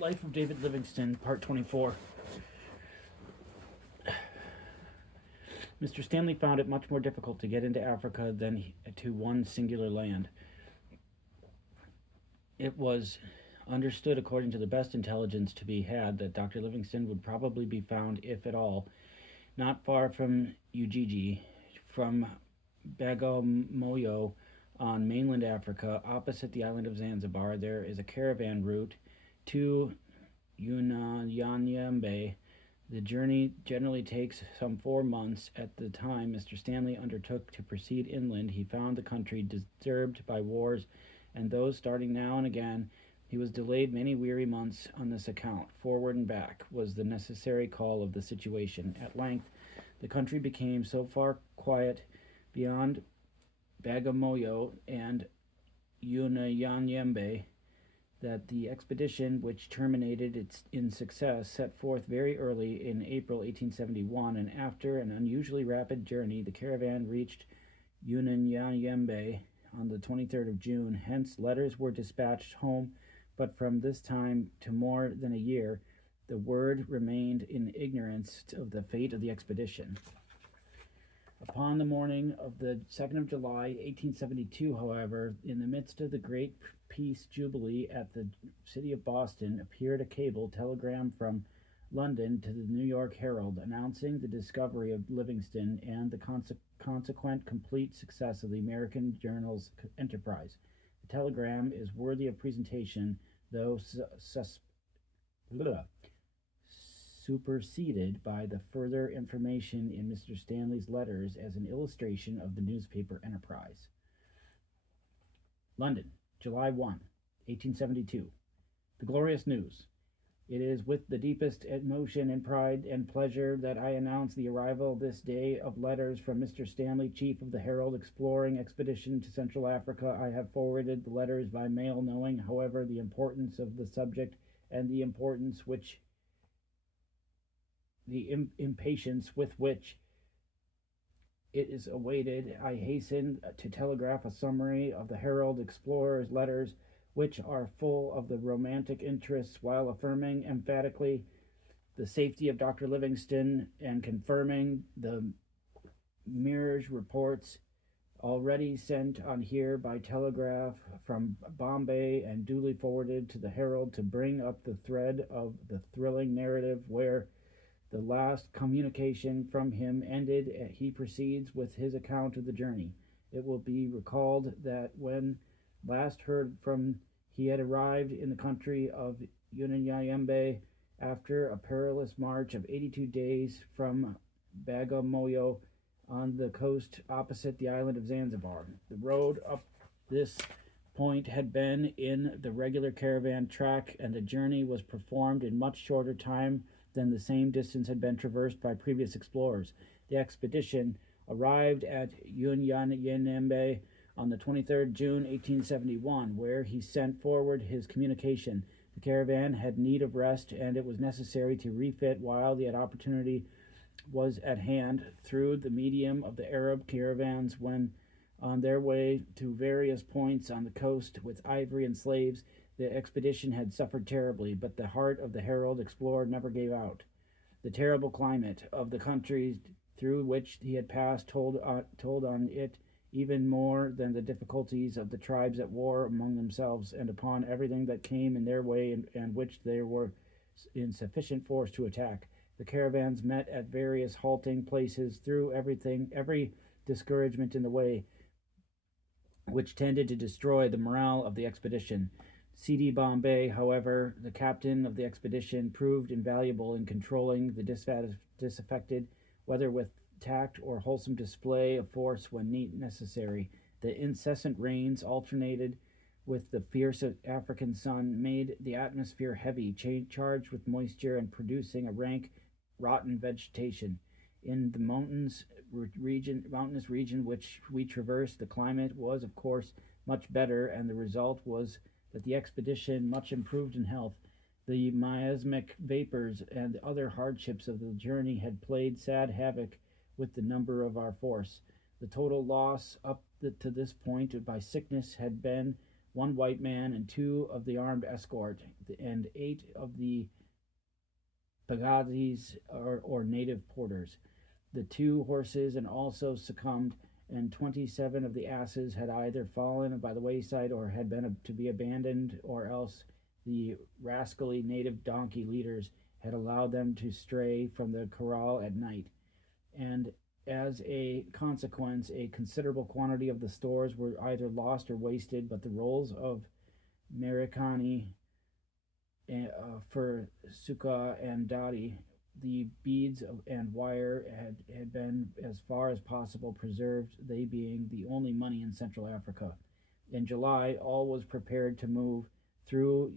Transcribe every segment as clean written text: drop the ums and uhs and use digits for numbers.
Life of David Livingston, Part 24. Mr. Stanley found it much more difficult to get into Africa than to one singular land. It was understood, according to the best intelligence to be had, that Dr. Livingston would probably be found, if at all, not far from Ujiji, from Bagamoyo on mainland Africa, opposite the island of Zanzibar. There is a caravan route to Unayanyembe. The journey generally takes some 4 months. At the time Mr. Stanley undertook to proceed inland, he found the country disturbed by wars, and those starting now and again. He was delayed many weary months on this account. Forward and back was the necessary call of the situation. At length, the country became so far quiet beyond Bagamoyo and Unayanyembe that the expedition, which terminated in success, set forth very early in April 1871, and after an unusually rapid journey, the caravan reached Unayanyembe on the 23rd of June. Hence, letters were dispatched home, but from this time to more than a year, the word remained in ignorance of the fate of the expedition. Upon the morning of the 2nd of July, 1872, however, in the midst of the great peace jubilee at the city of Boston, appeared a cable telegram from London to the New York Herald announcing the discovery of Livingston and the consequent complete success of the American journal's enterprise. The telegram is worthy of presentation, though superseded by the further information in Mr. Stanley's letters as an illustration of the newspaper enterprise. London, July 1, 1872. The glorious news. It is with the deepest emotion and pride and pleasure that I announce the arrival this day of letters from Mr. Stanley, chief of the Herald exploring expedition to Central Africa. I have forwarded the letters by mail, knowing, however, the importance of the subject and the impatience with which it is awaited. I hasten to telegraph a summary of the Herald explorer's letters, which are full of the romantic interests, while affirming emphatically the safety of Dr. Livingston and confirming the mirage reports already sent on here by telegraph from Bombay and duly forwarded to the Herald, to bring up the thread of the thrilling narrative where the last communication from him ended. He proceeds with his account of the journey. It will be recalled that when last heard from, he had arrived in the country of Unayanyembe after a perilous march of 82 days from Bagamoyo on the coast opposite the island of Zanzibar. The road up this point had been in the regular caravan track, and the journey was performed in much shorter time than the same distance had been traversed by previous explorers. The expedition arrived at Unayanyembe on the 23rd June 1871, where he sent forward his communication. The caravan had need of rest, and it was necessary to refit while the opportunity was at hand. Through the medium of the Arab caravans, when on their way to various points on the coast with ivory and slaves, the expedition had suffered terribly, but the heart of the Herald explorer never gave out. The terrible climate of the countries through which he had passed told on it even more than the difficulties of the tribes at war among themselves, and upon everything that came in their way and which they were in sufficient force to attack. The caravans met at various halting places, through every discouragement in the way, which tended to destroy the morale of the expedition. C.D. Bombay, however, the captain of the expedition, proved invaluable in controlling the disaffected, whether with tact or wholesome display of force when necessary. The incessant rains, alternated with the fierce African sun, made the atmosphere heavy, charged with moisture, and producing a rank, rotten vegetation. In the mountainous region which we traversed, the climate was, of course, much better, and the result was that the expedition, much improved in health. The miasmic vapors and the other hardships of the journey had played sad havoc with the number of our force. The total loss up to this point by sickness had been one white man, and 2 of the armed escort, and 8 of the pagazis or native porters. The 2 horses and also succumbed, and 27 of the asses had either fallen by the wayside or had been to be abandoned, or else the rascally native donkey leaders had allowed them to stray from the corral at night. And as a consequence, a considerable quantity of the stores were either lost or wasted, but the rolls of Merikani for Sukkah and Dadi, the beads and wire had been as far as possible preserved, they being the only money in Central Africa. In July, all was prepared to move through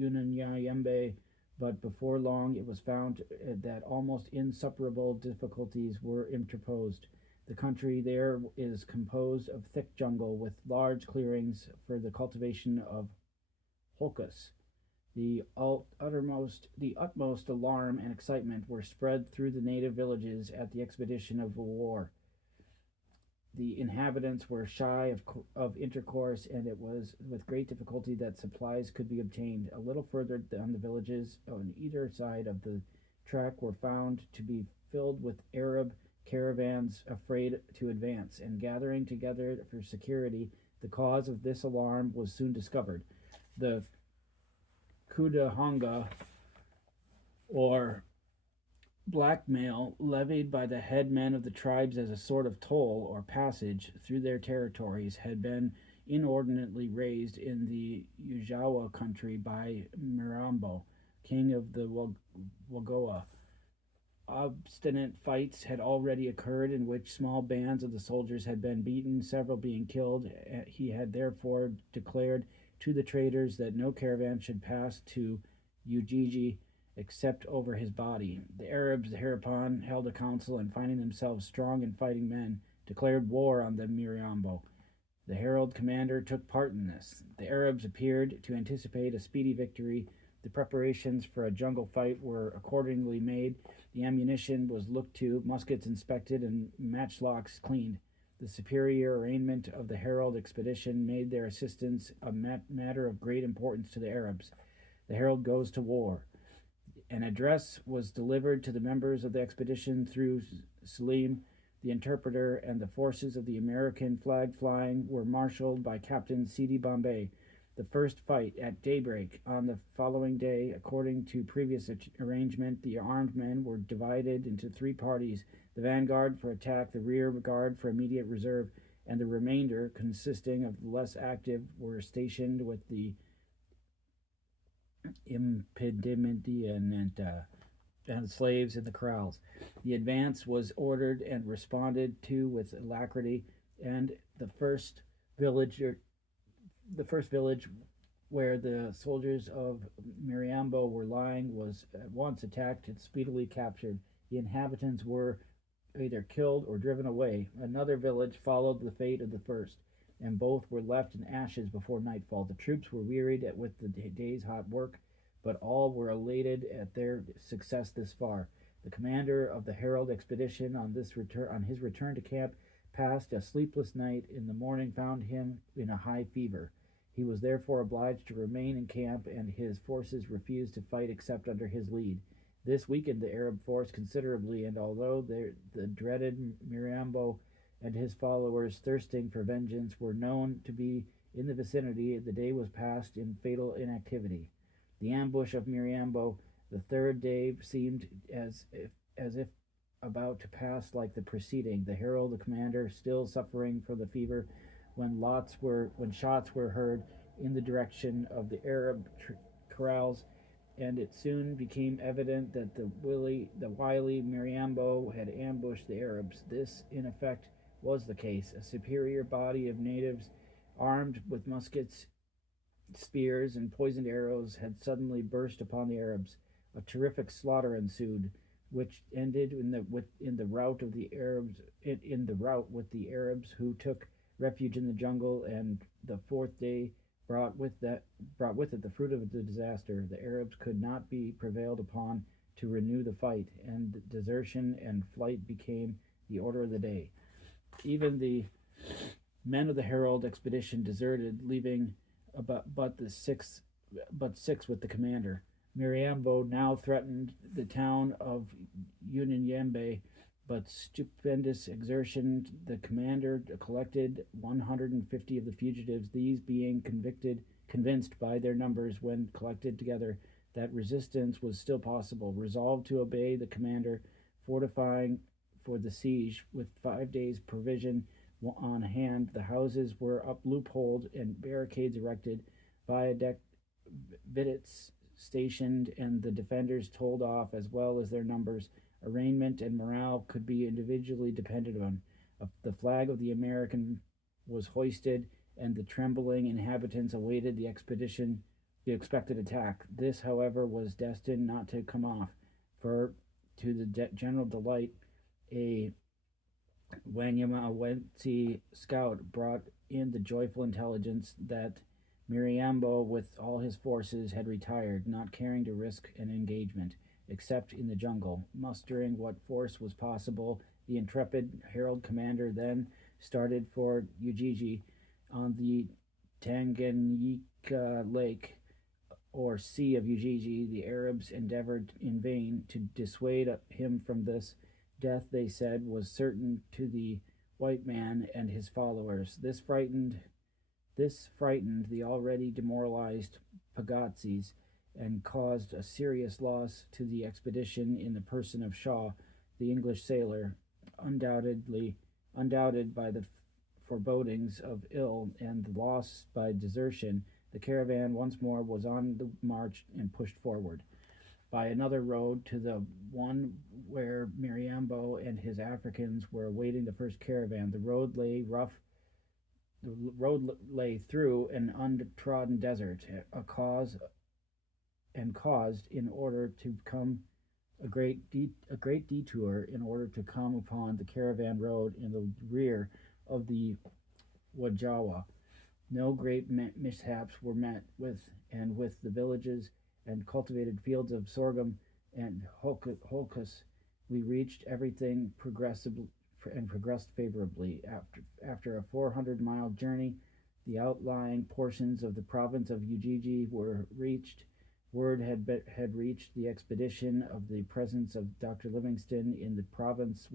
Unanyayembe, but before long it was found that almost insuperable difficulties were interposed. The country there is composed of thick jungle with large clearings for the cultivation of holcus. The utmost alarm and excitement were spread through the native villages at the expedition of the war. The inhabitants were shy of intercourse, and it was with great difficulty that supplies could be obtained. A little further down, the villages on either side of the track were found to be filled with Arab caravans afraid to advance, and gathering together for security. The cause of this alarm was soon discovered. The Kudahanga, or blackmail, levied by the headmen of the tribes as a sort of toll or passage through their territories, had been inordinately raised in the Ujawa country by Mirambo, king of the Wagoa. Obstinate fights had already occurred in which small bands of the soldiers had been beaten, several being killed. He had therefore declared to the traders that no caravan should pass to Ujiji except over his body. The Arabs hereupon held a council, and finding themselves strong and fighting men, declared war on the Mirambo. The herald commander took part in this. The Arabs appeared to anticipate a speedy victory. The preparations for a jungle fight were accordingly made. The ammunition was looked to, muskets inspected, and matchlocks cleaned. The superior arraignment of the herald expedition made their assistance a matter of great importance to the Arabs. The herald goes to war. An address was delivered to the members of the expedition through Salim, the interpreter, and the forces of the American flag flying were marshaled by Captain Sidi Bombay. The first fight at daybreak on the following day, according to previous arrangement, the armed men were divided into 3 parties: the vanguard for attack, the rear guard for immediate reserve, and the remainder, consisting of the less active, were stationed with the impediment and slaves in the corrals. The advance was ordered and responded to with alacrity, and the first village where the soldiers of Mirambo were lying was at once attacked and speedily captured. The inhabitants were either killed or driven away. Another village followed the fate of the first, and both were left in ashes before nightfall. The troops were wearied with the day's hot work, but all were elated at their success this far. The commander of the Herald expedition on his return to camp passed a sleepless night. In the morning found him in a high fever. He was therefore obliged to remain in camp, and his forces refused to fight except under his lead. This weakened the Arab force considerably, and although the dreaded Mirambo and his followers, thirsting for vengeance, were known to be in the vicinity, the day was passed in fatal inactivity. The ambush of Mirambo the third day seemed as if about to pass like the preceding. The herald, the commander, still suffering from the fever, when shots were heard in the direction of the Arab corrals, and it soon became evident that the wily Mirambo had ambushed the Arabs. This, in effect, was the case. A superior body of natives, armed with muskets, spears, and poisoned arrows, had suddenly burst upon the Arabs. A terrific slaughter ensued, which ended in the rout with the Arabs, who took refuge in the jungle, and the 4th day brought with it the fruit of the disaster. The Arabs could not be prevailed upon to renew the fight, and desertion and flight became the order of the day. Even the men of the Herald expedition deserted, leaving but six with the commander. Miriambo now threatened the town of Uniyembe, but stupendous exertion, the commander collected 150 of the fugitives, these being convinced by their numbers when collected together that resistance was still possible, resolved to obey the commander, fortifying for the siege with 5 days' provision on hand. The houses were up loopholed and barricades erected, viaducts stationed, and the defenders told off, as well as their numbers. Arraignment and morale could be individually depended on. The flag of the American was hoisted, and the trembling inhabitants awaited the expected attack. This, however, was destined not to come off, for to the general delight, a Wanyamawensi scout brought in the joyful intelligence that Miriambo, with all his forces, had retired, not caring to risk an engagement, except in the jungle. Mustering what force was possible, the intrepid herald commander then started for Ujiji on the Tanganyika Lake, or Sea of Ujiji. The Arabs endeavored in vain to dissuade him from this. Death, they said, was certain to the white man and his followers. This frightened the already demoralized pagazis and caused a serious loss to the expedition in the person of Shaw, the English sailor, undoubted by the forebodings of ill and the loss by desertion. The caravan once more was on the march and pushed forward by another road to the one where Miriambo and his Africans were awaiting the first caravan. The road lay through an untrodden desert, caused in order to come a great detour in order to come upon the caravan road in the rear of the Wajawa. No great mishaps were met with, and with the villages and cultivated fields of sorghum and holcus, we reached everything progressed favorably. After a 400-mile journey, the outlying portions of the province of Ujiji were reached. Word had reached the expedition of the presence of Dr. Livingston in the province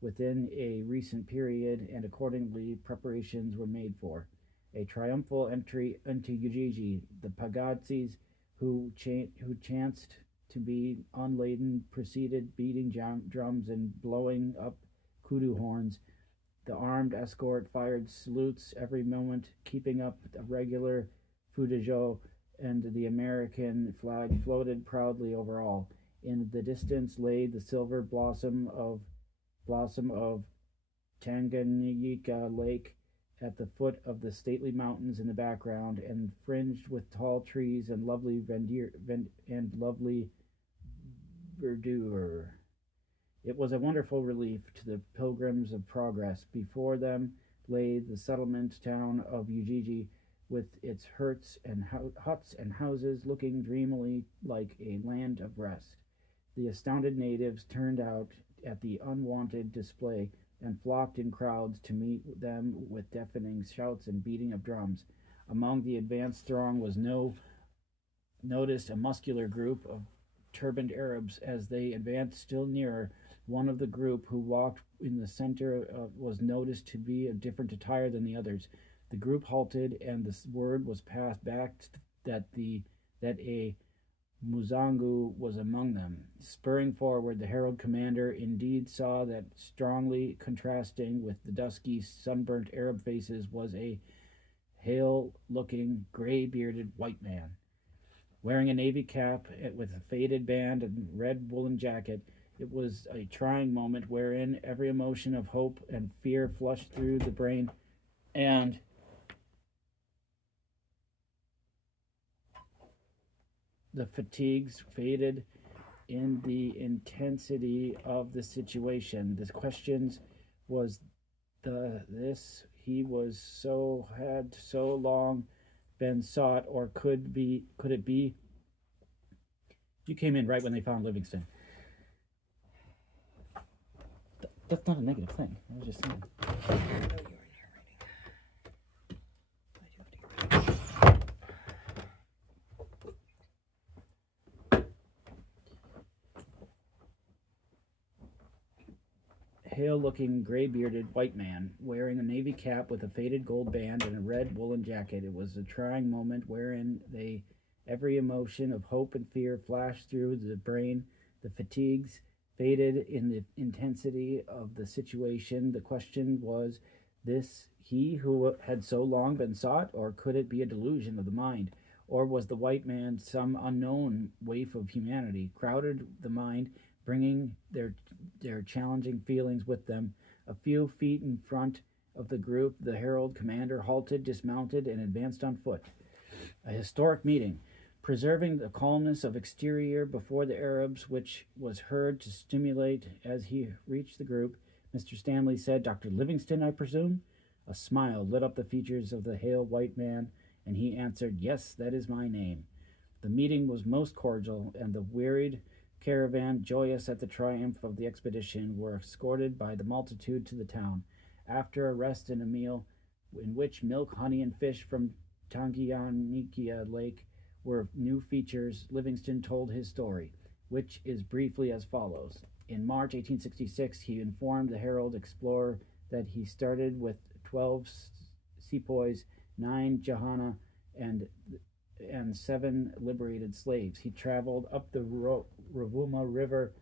within a recent period, and accordingly preparations were made for a triumphal entry into Ujiji. The pagazis, who chanced to be unladen, proceeded beating drums and blowing up kudu horns. The armed escort fired salutes every moment, keeping up a regular foudageau, and the American flag floated proudly over all. In the distance lay the silver blossom of Tanganyika Lake at the foot of the stately mountains in the background, and fringed with tall trees and lovely verdure. It was a wonderful relief to the pilgrims of progress. Before them lay the settlement town of Ujiji, with its huts and houses looking dreamily like a land of rest. The astounded natives turned out at the unwonted display and flocked in crowds to meet them with deafening shouts and beating of drums. Among the advanced throng was noticed a muscular group of turbaned Arabs. As they advanced still nearer, one of the group who walked in the center was noticed to be of different attire than the others. The group halted, and the word was passed back that a Muzangu was among them. Spurring forward, the herald commander indeed saw that, strongly contrasting with the dusky, sunburnt Arab faces, was a hale-looking, gray-bearded white man, wearing a navy cap with a faded band and red woolen jacket. It was a trying moment wherein every emotion of hope and fear flushed through the brain, and the fatigues faded in the intensity of the situation. The questions was had so long been sought, or could it be? You came in right when they found Livingston. That's not a negative thing. I was just saying. I know you were narrating. I do have to get rid of it. pale-looking, gray-bearded white man, wearing a navy cap with a faded gold band and a red woolen jacket. It was a trying moment wherein every emotion of hope and fear flashed through the brain. The fatigues faded in the intensity of the situation. The question was, this he who had so long been sought, or could it be a delusion of the mind? Or was the white man some unknown waif of humanity, crowded the mind, bringing their challenging feelings with them? A few feet in front of the group, the herald commander halted, dismounted, and advanced on foot. A historic meeting, preserving the calmness of exterior before the Arabs, which was heard to stimulate as he reached the group. Mr. Stanley said, "Dr. Livingston, I presume?" A smile lit up the features of the hale white man, and he answered, "Yes, that is my name." The meeting was most cordial, and the wearied caravan, joyous at the triumph of the expedition, were escorted by the multitude to the town. After a rest and a meal, in which milk, honey, and fish from Tanganyika Lake were new features, Livingston told his story, which is briefly as follows. In March 1866, he informed the Herald Explorer that he started with 12 sepoys, 9 Johanna, and 7 liberated slaves. He traveled up the Rovuma River.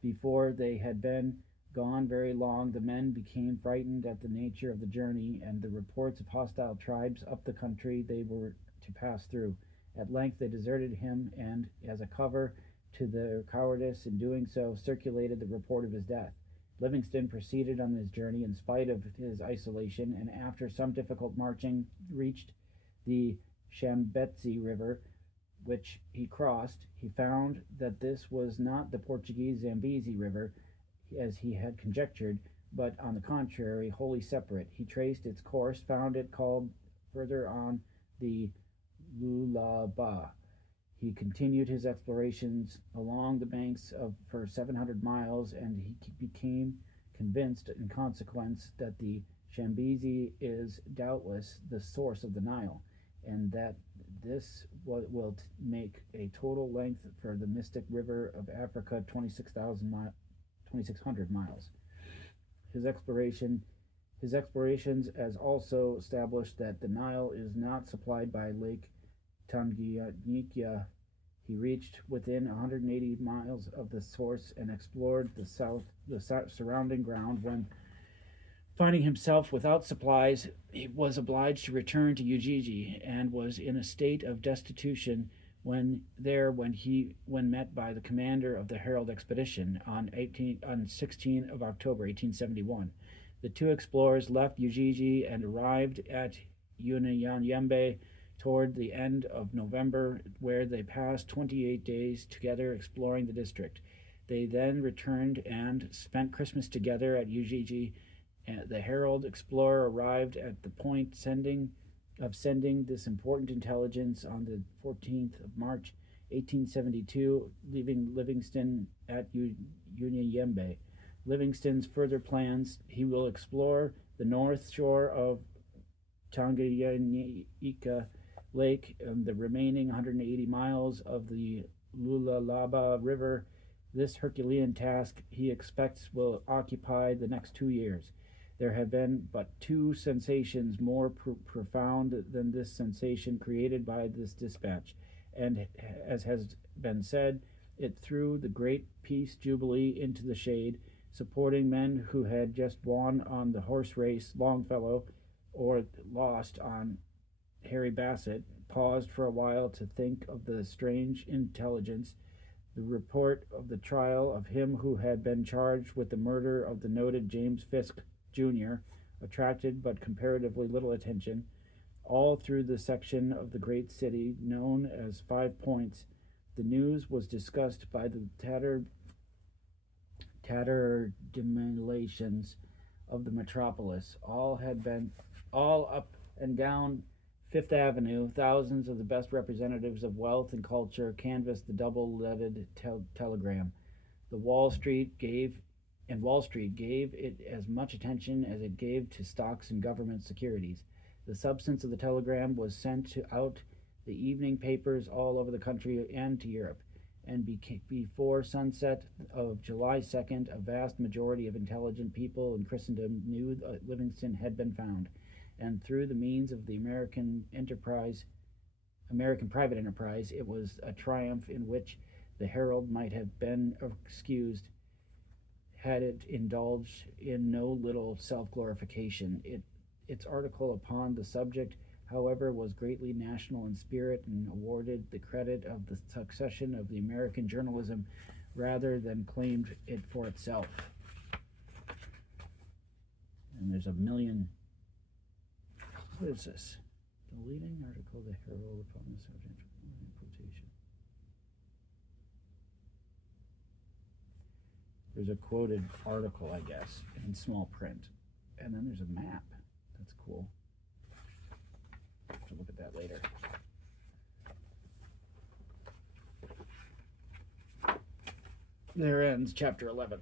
Before they had been gone very long, the men became frightened at the nature of the journey and the reports of hostile tribes up the country they were to pass through. At length they deserted him, and, as a cover to their cowardice in doing so, circulated the report of his death. Livingston proceeded on his journey in spite of his isolation, and after some difficult marching reached the Shambetsi River, which he crossed. He found that this was not the Portuguese Zambezi River, as he had conjectured, but on the contrary, wholly separate. He traced its course, found it called further on the Lualaba. He continued his explorations along the banks for 700 miles, and he became convinced in consequence that the Shambezi is doubtless the source of the Nile, and that this will make a total length for the mystic river of Africa 2,600 miles. His explorations as also established that the Nile is not supplied by Lake Tanganyika. He reached within 180 miles of the source and explored the surrounding ground. When finding himself without supplies, he was obliged to return to Ujiji, and was in a state of destitution when met by the commander of the Herald expedition on 16 of October 1871. The two explorers left Ujiji and arrived at Unyanyembe toward the end of November, where they passed 28 days together exploring the district. They then returned and spent Christmas together at Ujiji. The Herald explorer arrived at the point of sending this important intelligence on the 14th of March, 1872, leaving Livingston at Unyanyembe. Livingston's further plans: he will explore the north shore of Tanganyika Lake and the remaining 180 miles of the Lualaba River. This Herculean task, he expects, will occupy the next 2 years. There have been but 2 sensations more profound than this sensation created by this dispatch, and, as has been said, it threw the great peace jubilee into the shade. Supporting men who had just won on the horse race Longfellow, or lost on Harry Bassett, paused for a while to think of the strange intelligence. The report of the trial of him who had been charged with the murder of the noted James Fisk, Jr., attracted but comparatively little attention. All through the section of the great city known as 5 Points, the news was discussed by the tatterdemulations of the metropolis. All up and down Fifth Avenue, thousands of the best representatives of wealth and culture canvassed the double-leaded telegram. Wall Street gave it as much attention as it gave to stocks and government securities. The substance of the telegram was sent out the evening papers all over the country and to Europe, and before sunset of July 2nd, a vast majority of intelligent people in Christendom knew that Livingston had been found, and through the means of the American private enterprise, it was a triumph in which the Herald might have been excused had it indulged in no little self-glorification. Its article upon the subject, however, was greatly national in spirit and awarded the credit of the succession of the American journalism rather than claimed it for itself. And there's a million. What is this? The leading article, the Herald upon the subject, quotation. There's a quoted article, I guess, in small print. And then there's a map. That's cool. I'll have to look at that later. There ends chapter 11.